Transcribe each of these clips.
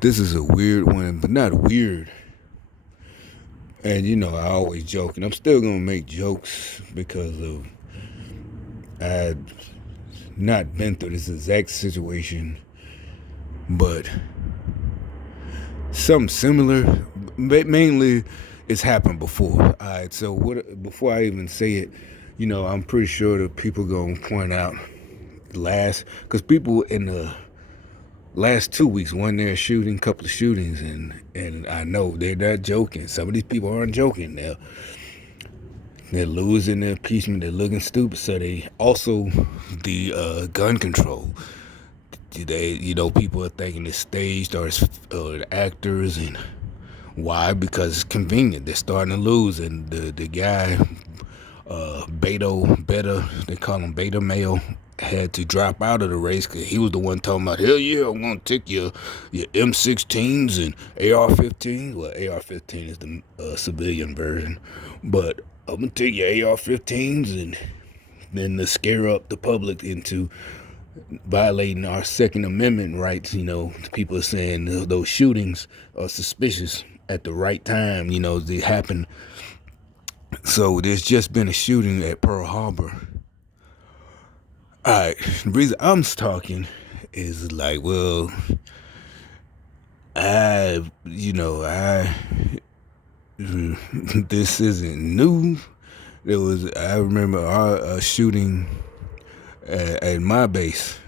This is a weird one, but not weird. And I always joke, and I'm still gonna make jokes because of I've not been through this exact situation, but something similar. Mainly, it's happened before. All right, so before I even say it, I'm pretty sure that people gonna point out because people in the last 2 weeks, one there shooting, couple of shootings, and I know they're not joking. Some of these people aren't joking. They're losing their impeachment. They're looking stupid. So they also the gun control. People are thinking it's staged or the actors, and why? Because it's convenient. They're starting to lose, and the guy, Beta, they call him Beta Male, had to drop out of the race because he was the one talking about, hell yeah, I'm going to take your M16s and AR-15s. Well, AR-15 is the civilian version, but I'm going to take your AR-15s and then to scare up the public into violating our Second Amendment rights. People are saying those shootings are suspicious at the right time. They happen. So there's just been a shooting at Pearl Harbor. All right, the reason I'm talking is like, well, this isn't new. I remember our shooting at my base.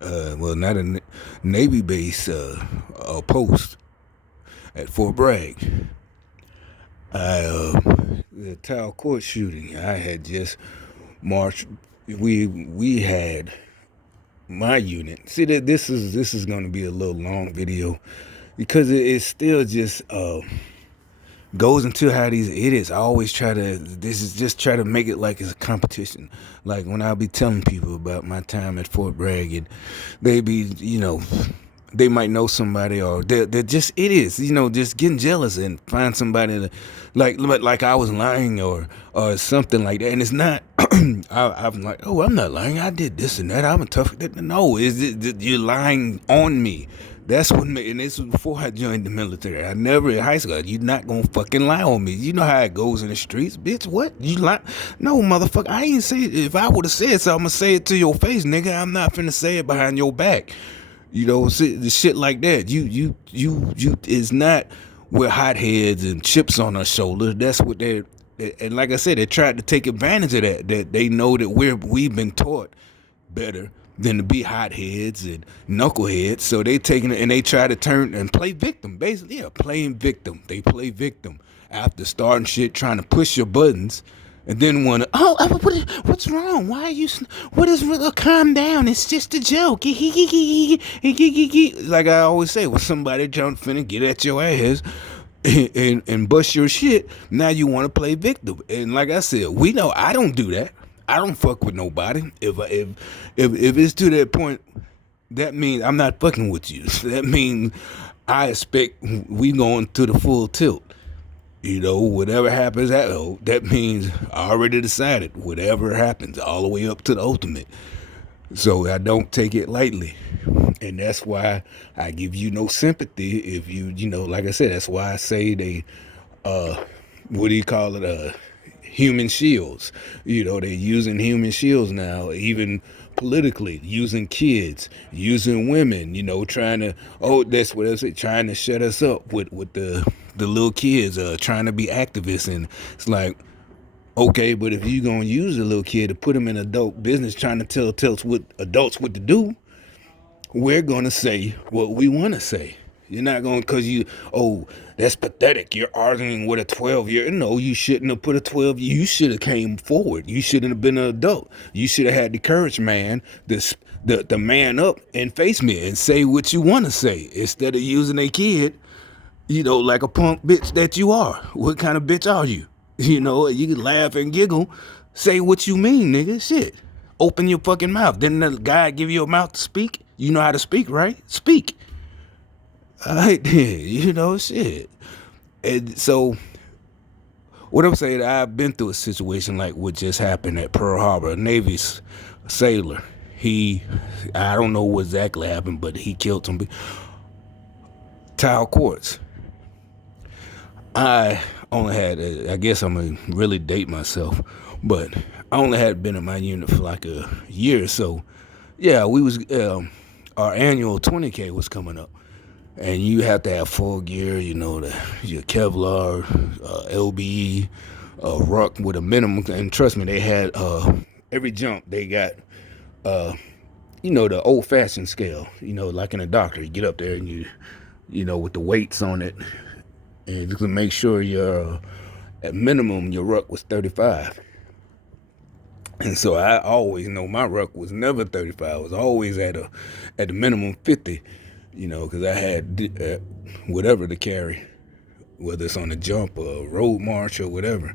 Well, not a Navy base, a post at Fort Bragg. The Tile Court shooting. I had just marched. We had my unit. See that this is going to be a little long video because it still just goes into how these idiots always try to make it like it's a competition. Like when I'll be telling people about my time at Fort Bragg, and they be, they might know somebody, or they're just idiots, just getting jealous and find somebody to, like I was lying or something like that. And it's not. I'm like, oh, I'm not lying. I did this and that. I'm a tough. No, you're lying on me. That's what made, and this was before I joined the military. I never in high school. You're not gonna fucking lie on me. You know how it goes in the streets, bitch. What you lie? No, motherfucker. I ain't say it. If I would have said so, I'm gonna say it to your face, nigga. I'm not finna say it behind your back. The shit like that. You is not. We're hotheads and chips on our shoulders. That's what they're. And like I said, they tried to take advantage of that. That they know that we've been taught better than to be hotheads and knuckleheads. So they taking it and they try to turn and play victim. Basically, yeah, playing victim. They play victim after starting shit, trying to push your buttons. And then what's wrong? Why are you? What is? Calm down. It's just a joke. Like I always say, when somebody finna get at your ass and bust your shit, now you want to play victim. And like I said, we know I don't do that. I don't fuck with nobody. If it's to that point, that means I'm not fucking with you. That means I expect we going to the full tilt. Whatever happens, that means I already decided whatever happens, all the way up to the ultimate. So I don't take it lightly. And that's why I give you no sympathy if like I said, that's why I say they, what do you call it? Human shields. They're using human shields now, even politically, using kids, using women, trying to, that's what I say, trying to shut us up with the little kids, trying to be activists. And it's like, okay, but if you're going to use a little kid to put them in adult business, trying to tell adults what to do, we're going to say what we want to say. You're not going that's pathetic. You're arguing with a 12-year. No, you shouldn't have put a 12. You should have came forward. You shouldn't have been an adult. You should have had the courage, man, the man up and face me and say what you want to say instead of using a kid, like a punk bitch that you are. What kind of bitch are you? You can laugh and giggle. Say what you mean, nigga. Shit. Open your fucking mouth. Didn't the guy give you a mouth to speak? You know how to speak, right? Speak. All right, then. Shit. And so, what I'm saying, I've been through a situation like what just happened at Pearl Harbor. A Navy sailor. I don't know what exactly happened, but he killed somebody. tile courts. I only had, I guess I'm going to really date myself, but I only had been in my unit for like a year or so. Yeah, we was, our annual 20K was coming up. And you have to have full gear, your Kevlar, LBE, ruck with a minimum. And trust me, they had every jump they got, the old fashioned scale, like in a doctor. You get up there and with the weights on it, and you can make sure your at minimum your ruck was 35. And so I always know my ruck was never 35. I was always at the minimum 50. Because I had whatever to carry, whether it's on the jump or road march or whatever.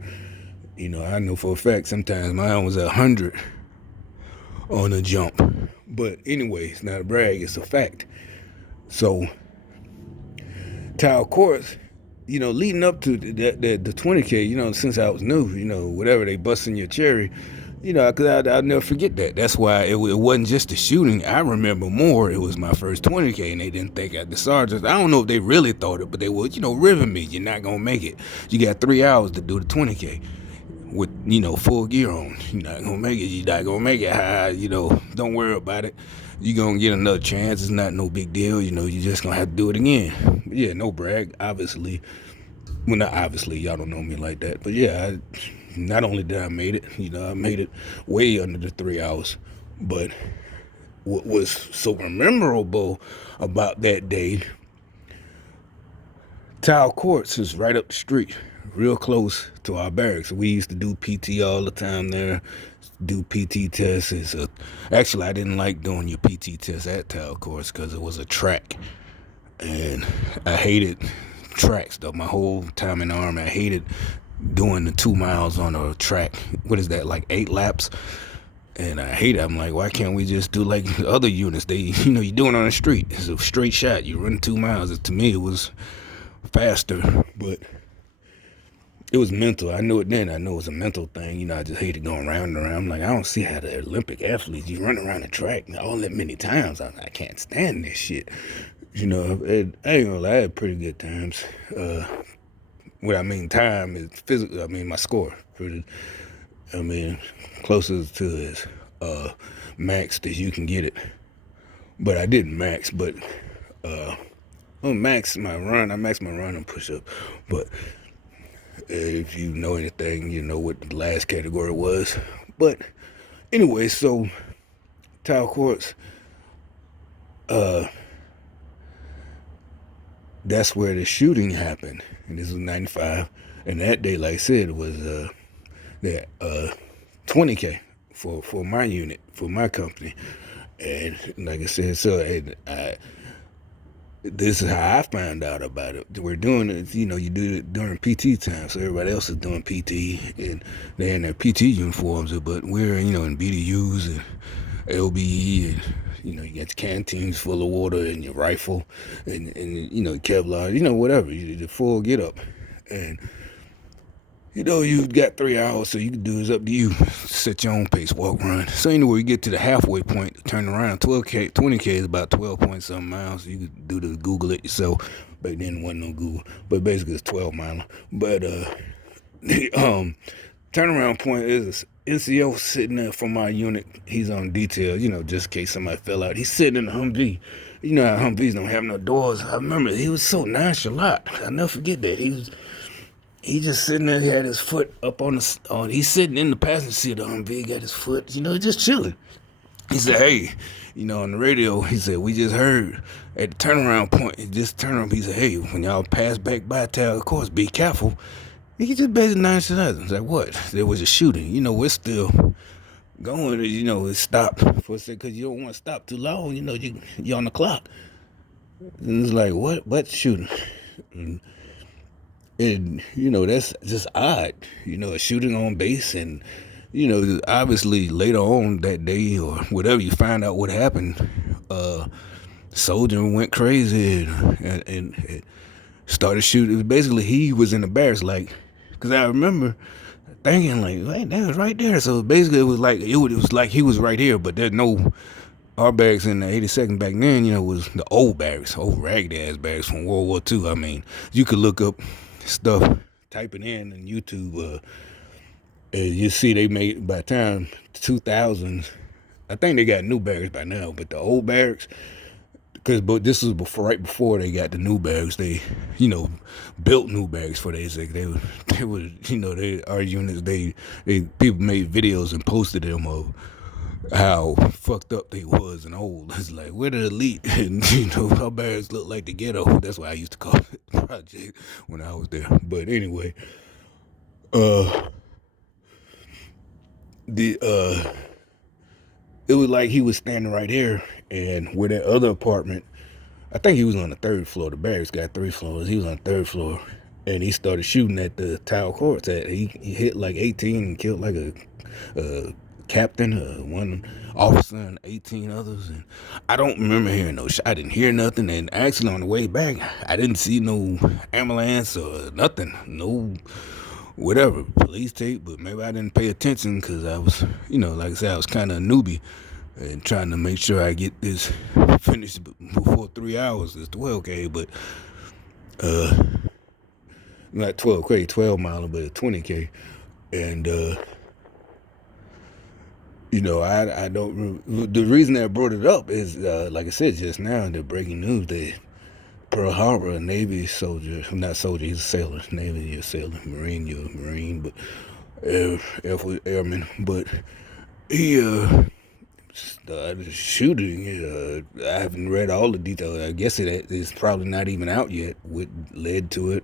I know for a fact sometimes mine was 100 on a jump. But anyway, it's not a brag, it's a fact. So, tile courts, leading up to the 20K, since I was new, whatever, they busting your cherry. Because I'll never forget that. That's why it wasn't just the shooting. I remember more. It was my first 20K, and they didn't think the sergeants. I don't know if they really thought it, but they were, ribbing me. You're not going to make it. You got 3 hours to do the 20K with, full gear on. You're not going to make it. You're not going to make it. Don't worry about it. You're going to get another chance. It's not no big deal. You're just going to have to do it again. But yeah, no brag, obviously. Well, not obviously. Y'all don't know me like that. But yeah, not only did I made it, I made it way under the 3 hours. But what was so memorable about that day, Tile Courts is right up the street, real close to our barracks. We used to do PT all the time there, do PT tests. Actually, I didn't like doing your PT test at Tile Courts because it was a track. And I hated tracks, though. My whole time in the Army, I hated doing the 2 miles on a track. What is that, like 8 laps? And I hate it. I'm like, why can't we just do like other units? You're doing it on the street. It's a straight shot. You run 2 miles. To me, it was faster, but it was mental. I knew it then. I know it was a mental thing. I just hated going round and around. I'm like, I don't see how the Olympic athletes, you run around the track all that many times. I can't stand this shit. I ain't gonna lie, I had pretty good times. What I mean time is physical. I mean my score. Closest to as max as you can get it. But I didn't max. But I maxed my run and push up. But if you know anything, you know what the last category was. But anyway, so tile courts. That's where the shooting happened, and this was 95. And that day, like I said, was the 20K for my unit, for my company. And like I said, this is how I found out about it. We're doing it, you do it during PT time, so everybody else is doing PT, and they're in their PT uniforms, but we're, in BDUs and LBE, and you got your canteens full of water and your rifle and Kevlar, whatever, the full get up. And you got 3 hours, so you can do it's up to you. Set your own pace, walk, run. So anyway, you get to the halfway point, turn around. 20K is about 12 point something miles. So you can Google it yourself. Back then, there wasn't no Google, but basically it's 12 miler. But the turnaround point is NCO sitting there from my unit. He's on detail, just in case somebody fell out. He's sitting in the Humvee. You know how Humvees don't have no doors. I remember he was so nonchalant. I'll never forget that. He just sitting there. He had his foot up he's sitting in the passenger seat of the Humvee. Got his foot, just chilling. He said, hey, on the radio, he said, we just heard at the turnaround point, he said, hey, when y'all pass back by Tile Courts, be careful. He just basically nonchalant. I was like, what? There was a shooting. We're still going, it stopped for a second because you don't want to stop too long. You're on the clock. And it's like, what shooting? And that's just odd. A shooting on base, and obviously later on that day or whatever, you find out what happened. Soldier went crazy and started shooting. Basically, he was in the barracks, because I remember thinking, hey, that was right there. So basically, it was like he was right here, but there's no our barracks in the 82nd back then, was the old barracks, old ragged ass barracks from World War II. I mean, you could look up stuff, type it in YouTube, and you see they made by the time 2000s. I think they got new barracks by now, but the old barracks, but this was right before they got the new barracks. They, built new barracks for their sake. They was, our units. They people made videos and posted them of how fucked up they was and old. It's like, we're the elite, and our barracks look like the ghetto. That's what I used to call it, project, when I was there. But anyway, the it was like he was standing right here, and where that other apartment, I think he was on the third floor. The barracks got 3 floors. He was on the third floor, and he started shooting at the tile courts. He hit like 18 and killed like a captain, one officer, and 18 others. And I don't remember hearing no shit. I didn't hear nothing. And actually, on the way back, I didn't see no ambulance or nothing. No whatever, police tape. But maybe I didn't pay attention because I was, like I said, I was kind of a newbie and trying to make sure I get this finished before 3 hours. It's 12K, but not 12K, 12 miler, but 20K. And I don't. The reason that I brought it up is, like I said just now in the breaking news, that Pearl Harbor, a Navy soldier, not soldier, he's a sailor. Navy, you're a sailor. Marine, you're a Marine, but Air Force Airman. But he the shooting, I haven't read all the details. I guess it's probably not even out yet what led to it.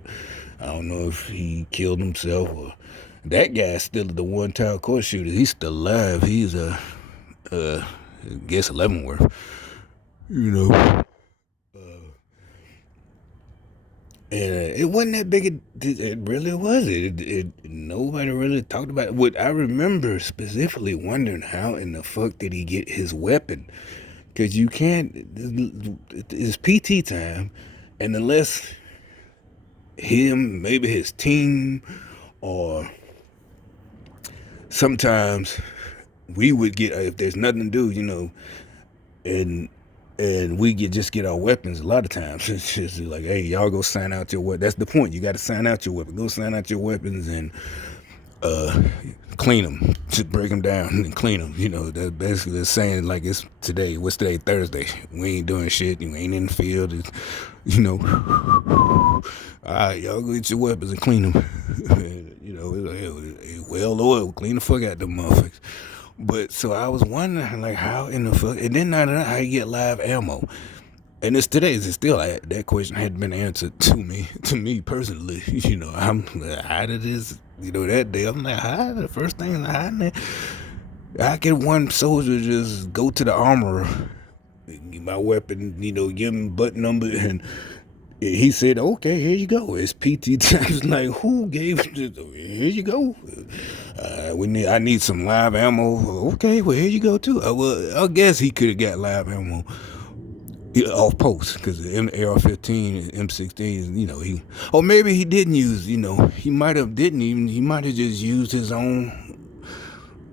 I don't know if he killed himself or that guy's still the one tile court shooter. He's still alive. He's I guess Leavenworth. And it wasn't that big. It really was. Nobody really talked about it. What I remember specifically wondering, how in the fuck did he get his weapon? Because you can't. It's PT time, and unless him, maybe his team, or sometimes we would get, if there's nothing to do, and we just get our weapons. A lot of times it's just like, hey, y'all go sign out your weapon. That's the point. You got to sign out your weapon. Go sign out your weapons and clean them. Just break them down and clean them. That's basically saying, like, it's today. What's today? Thursday. We ain't doing shit. You ain't in the field. All right, y'all go get your weapons and clean them. Well, Lord, clean the fuck out them motherfuckers. But so I was wondering, like, how in the fuck, and then not how you get live ammo. And it's still that question hadn't been answered to me personally. I'm how did this, that day I'm like, how the first thing how can one soldier just go to the armorer, get my weapon, give him button number, and he said, okay, here you go. It's PT times. Like, who gave this? Here you go. I need some live ammo. Okay, well, here you go, too. Well, I guess he could have got live ammo off post, because the AR-15 and M16, or maybe he didn't use, he might have just used his own,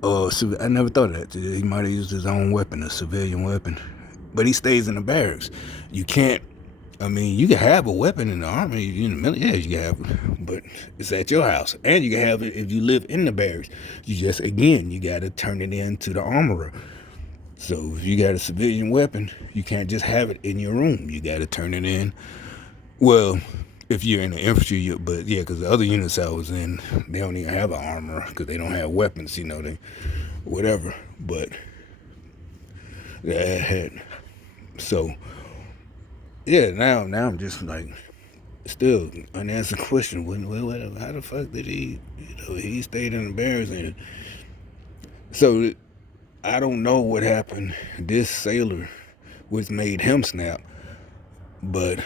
I never thought of that. He might have used his own weapon, a civilian weapon. But he stays in the barracks. You can't, you can have a weapon in the army, in the military, you can have it, but it's at your house. And you can have it if you live in the barracks. You got to turn it in to the armorer. So if you got a civilian weapon, you can't just have it in your room. You got to turn it in. Well, if you're in the infantry, but yeah, because the other units I was in, they don't even have an armorer because they don't have weapons, they, whatever. But so yeah, now I'm just like, still unanswered question. How the fuck did he, he stayed in the barracks? And so I don't know what happened. This sailor, which made him snap, but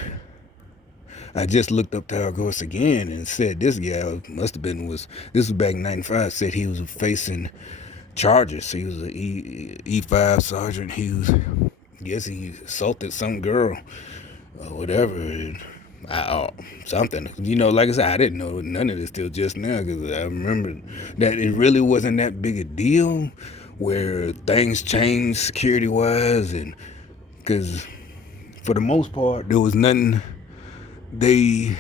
I just looked up Tower Course again and said this guy must have been, this was back in 95, said he was facing charges. He was an E5 sergeant. He assaulted some girl or whatever, and something. Like I said, I didn't know none of this till just now, because I remember that it really wasn't that big a deal where things changed security wise, and because for the most part there was nothing they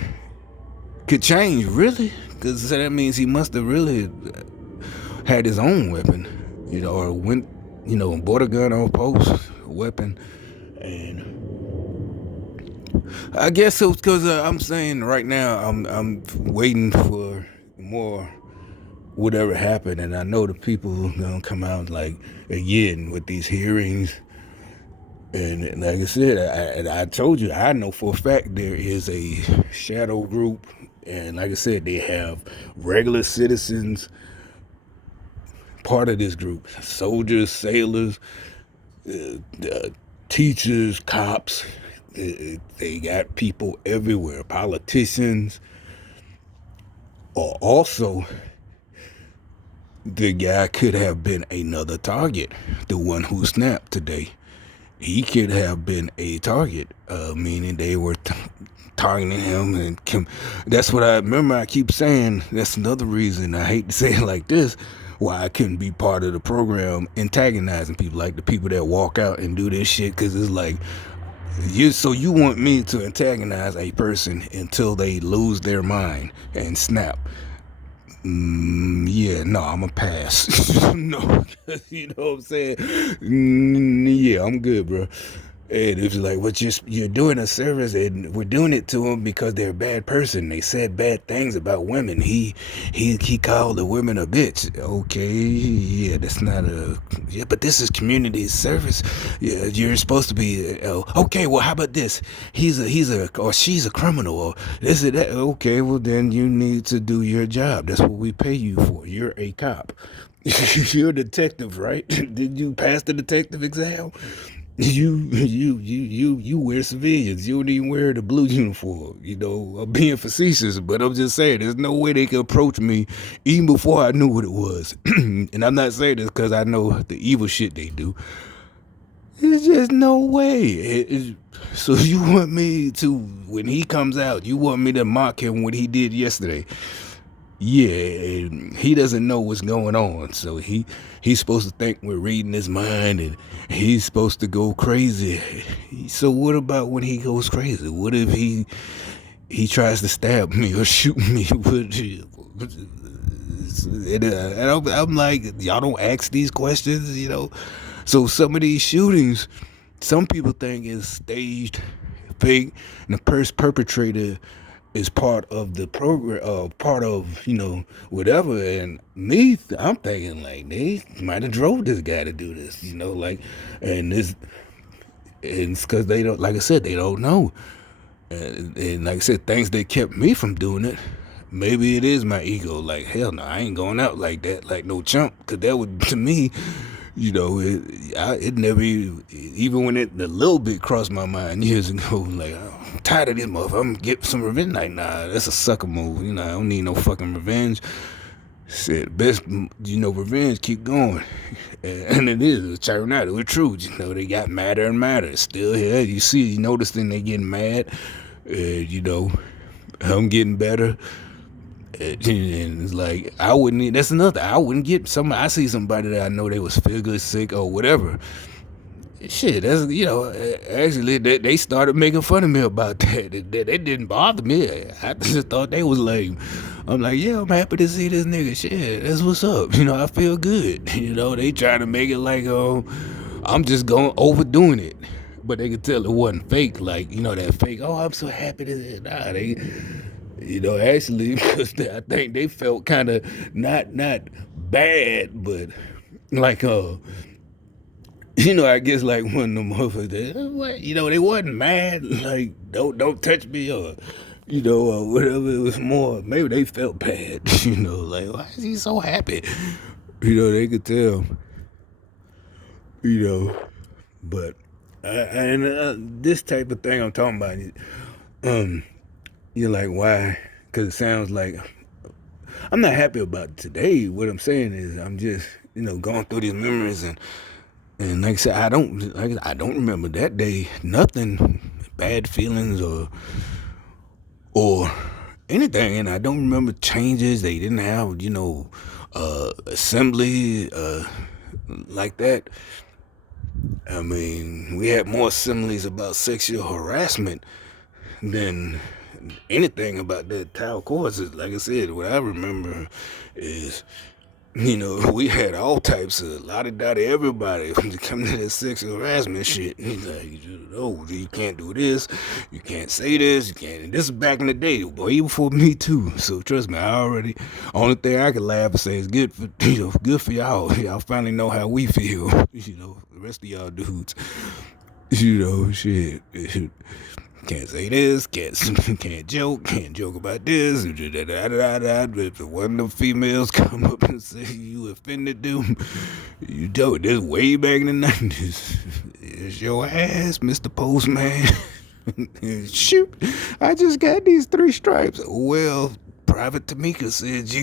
could change really, because that means he must have really had his own weapon, or went, bought a gun off post, weapon, and I guess it was because I'm saying right now I'm waiting for more whatever happened, and I know the people gonna come out like again with these hearings, and like I said, I told you I know for a fact there is a shadow group, and like I said, they have regular citizens part of this group, soldiers, sailors, teachers, cops. They got people everywhere, politicians, or also the guy could have been another target. The one who snapped today, he could have been a target, meaning they were targeting him. And that's what I remember. I keep saying that's another reason, I hate to say it like this, why I couldn't be part of the program antagonizing people, like the people that walk out and do this shit, because it's like, you want me to antagonize a person until they lose their mind and snap. Yeah, no, I'm a pass. No, you know what I'm saying? Yeah, I'm good, bro. And it's like, what you're doing a service, and we're doing it to them because they're a bad person. They said bad things about women. He called the women a bitch. Okay, yeah, that's not a but this is community service. Yeah, you're supposed to be. Okay, well, how about this? He's a or she's a criminal, or this or that. Okay, well then you need to do your job. That's what we pay you for. You're a cop. You're a detective, right? Did you pass the detective exam? You wear civilians. You don't even wear the blue uniform. I'm being facetious, but I'm just saying there's no way they could approach me even before I knew what it was. And I'm not saying this because I know the evil shit they do. There's just no way. So you want me to, when he comes out, you want me to mock him what he did yesterday? Yeah, he doesn't know what's going on, so he's supposed to think we're reading his mind, and he's supposed to go crazy. So what about when he goes crazy? What if he tries to stab me or shoot me? And I'm like, y'all don't ask these questions. So some of these shootings, some people think is staged, fake, and the perpetrator is part of the program, part of whatever. And me, I'm thinking like they might have drove this guy to do this, like, and it's because they don't, like I said, they don't know, and like I said, things that kept me from doing it. Maybe it is my ego. Like, hell no, I ain't going out like that, like no chump, because that would, to me, it never, even when it a little bit crossed my mind years ago, like, I'm tired of this motherfucker, I'm gonna get some revenge. Like, nah, that's a sucker move. I don't need no fucking revenge. Said best, revenge, keep going. And it is, it turned out, it was true. They got madder and madder. It's still here. You notice then they getting mad. I'm getting better. And it's like, that's another, I wouldn't get somebody, I see somebody that I know they was physically sick or whatever. Shit, that's, actually, they started making fun of me about that. It didn't bother me. I just thought they was lame. I'm like, yeah, I'm happy to see this nigga. Shit, that's what's up. I feel good. They trying to make it like, I'm just going overdoing it. But they could tell it wasn't fake. Like, that fake, oh, I'm so happy to, nah, they, actually, because I think they felt kind of not bad, but like, I guess like one of them motherfuckers, what, they wasn't mad, like, don't touch me, or, or whatever. It was more, maybe they felt bad, like, why is he so happy? They could tell, but, and this type of thing I'm talking about, you're like, why? Because it sounds like I'm not happy about today. What I'm saying is I'm just, going through these memories, and like I said, I don't remember that day, nothing, bad feelings or anything, and I don't remember changes. They didn't have, assembly, like that. I mean, we had more similes about sexual harassment than anything about that Tao courses. Like I said, what I remember is, we had all types of lottie-dottie everybody come to that sexual harassment shit. He's like, oh, you can't do this, you can't say this, you can't. And this is back in the day, boy, even before me too. So trust me, only thing I can laugh and say is good for, good for y'all. Y'all finally know how we feel. The rest of y'all dudes, shit. Can't say this, can't joke about this. If one of the females come up and say you offended them, you don't. This way back in the 90s. It's your ass, Mr. Postman. Shoot, I just got these 3 stripes. Well, Private Tamika said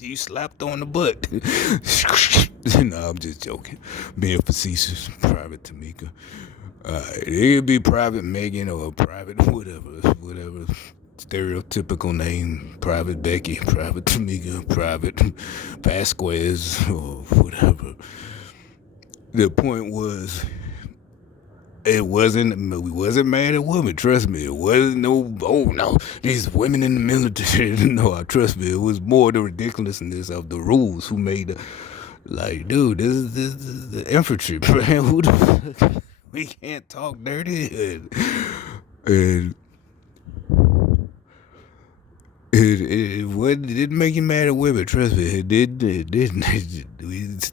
you slapped on the butt. No, I'm just joking. Being facetious, Private Tamika. It could be Private Megan or Private whatever stereotypical name. Private Becky, Private Tamika, Private Vasquez, or whatever. The point was, we wasn't mad at women, trust me. It wasn't no, these women in the military. No, trust me, it was more the ridiculousness of the rules who made like, dude, this is the infantry, man. Who the fuck? We can't talk dirty. And it didn't make you mad at women, trust me. It didn't.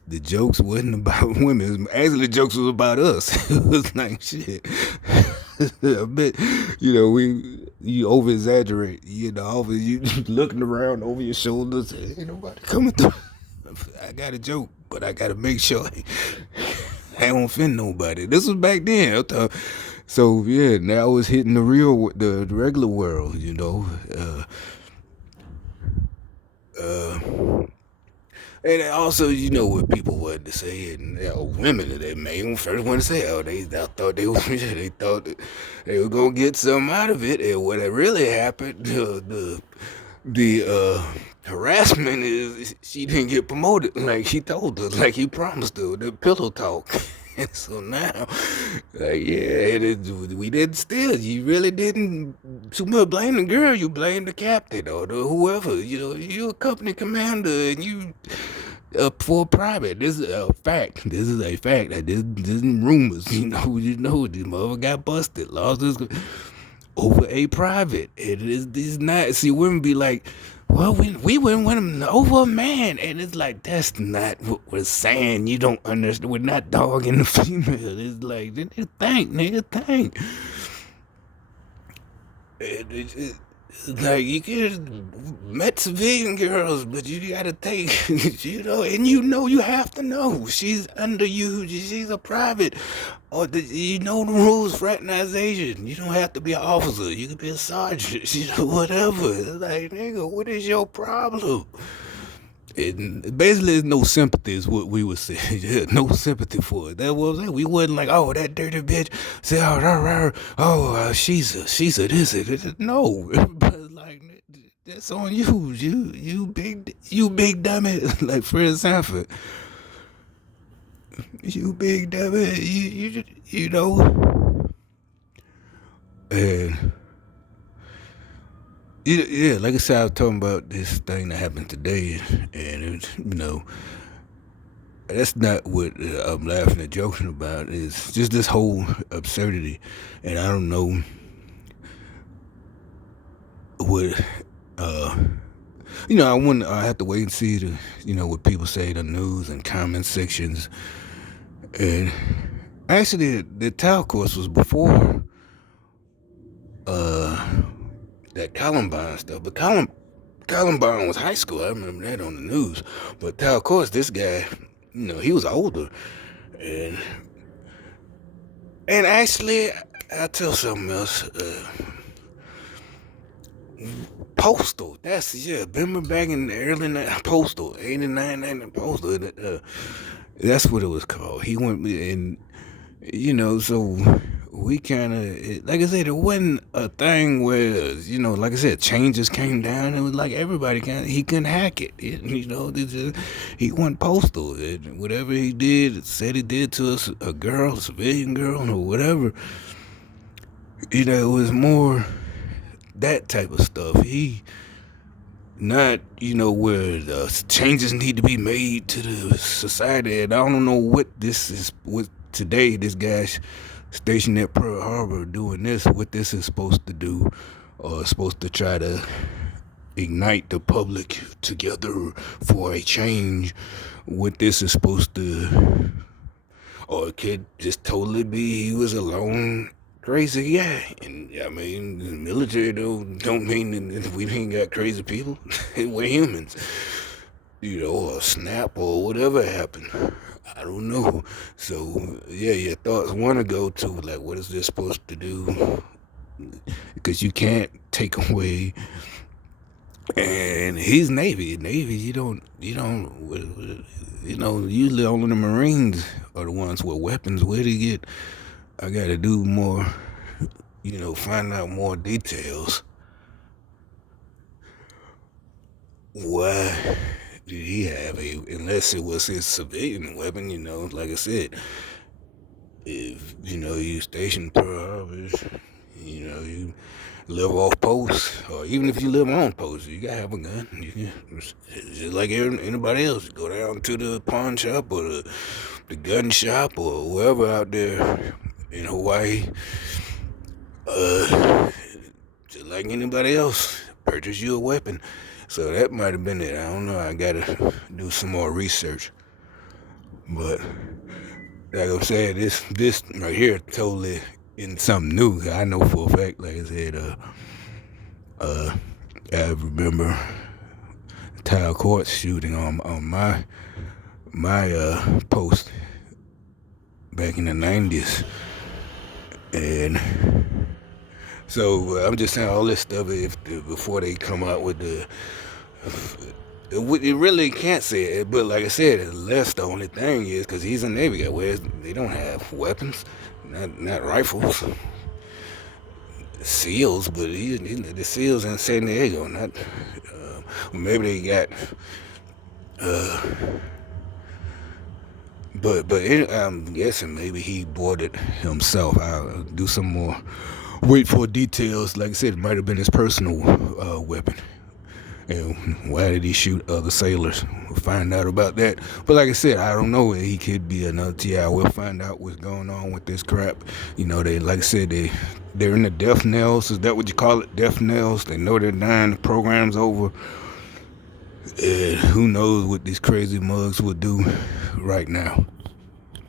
The jokes wasn't about women. Actually, the jokes was about us. It was like, shit. I bet, you over exaggerate. You looking around over your shoulders. Ain't nobody coming through. I got a joke, but I gotta make sure I don't offend nobody. This was back then. So yeah, now it's hitting the regular world. And also, what people wanted to say, and women, they main first one to say, they thought they thought that they were gonna get something out of it, and what really happened, the harassment is she didn't get promoted like she told us, like he promised her, the pillow talk. And so now, we didn't steal. You really didn't too much blame the girl. You blame the captain or the whoever. You're a company commander and you for private. This is a fact. This is a fact. This isn't rumors. This mother got busted. Lost this over a private. It is not. See, women be like, well, we wouldn't want him over a man. And it's like, that's not what we're saying. You don't understand. We're not dogging the female. It's like, nigga, think. Like, you could have met civilian girls, but you gotta think, and you have to know. She's under you. She's a private. Or the rules, fraternization. You don't have to be an officer. You can be a sergeant. Whatever. It's like, nigga, what is your problem? Basically, there's no sympathy is what we would say. Yeah, no sympathy for it. That was it. We wasn't like, oh, that dirty bitch. Say, she's a this. No, but like that's on you. You big dummy. Like Fred Sanford. You big dummy. You know. And yeah, like I said, I was talking about this thing that happened today, and that's not what I'm laughing and joking about. It's just this whole absurdity, and I don't know what. I have to wait and see what people say in the news and comment sections, and actually the Tao course was before that Columbine stuff, but Columbine was high school. I remember that on the news. But of course, this guy, he was older, and actually, I'll tell something else. Postal. Remember back in the early Postal, 89, Postal. That's what it was called. He went and so we kind of, like I said, it wasn't a thing where, like I said, changes came down. It was like everybody he couldn't hack it. He went postal. Whatever he did, said he did to us, a girl, a civilian girl, or whatever. It was more that type of stuff. He not, where the changes need to be made to the society. And I don't know what this is, what today this guy's stationed at Pearl Harbor doing this, what this is supposed to do, or supposed to try to ignite the public together for a change, what this is supposed to, or it could just totally be he was alone crazy guy. And I mean, the military don't mean that we ain't got crazy people. We're humans, or a snap or whatever happened. I don't know. So yeah, your thoughts want to go to like, what is this supposed to do? Because you can't take away. And he's Navy. Navy, usually only the Marines are the ones with weapons. Where do you get? I got to do more, find out more details. Why did he have unless it was his civilian weapon, like I said, if, you stationed Pearl Harbor, you live off post, or even if you live on post, you gotta have a gun. You can, just like anybody else, go down to the pawn shop or the gun shop or wherever out there in Hawaii, just like anybody else, purchase you a weapon. So that might have been it. I don't know. I gotta do some more research. But like I'm saying, this right here totally in something new. I know for a fact, like I said, I remember Tyler Court shooting on my post back in the 90s. And so I'm just saying all this stuff before they come out with it really can't say it, but like I said, unless the only thing is because he's a Navy guy, where they don't have weapons, not rifles, SEALs, but the SEALs in San Diego, not maybe they got. But I'm guessing maybe he bought it himself. I'll do some more. Wait for details. Like I said, it might have been his personal weapon. And why did he shoot other sailors? We'll find out about that. But like I said, I don't know. He could be another TI. We'll find out what's going on with this crap. They, like I said, they're in the death knells. Is that what you call it? Death knells. They know they're dying. The program's over. And who knows what these crazy mugs will do right now.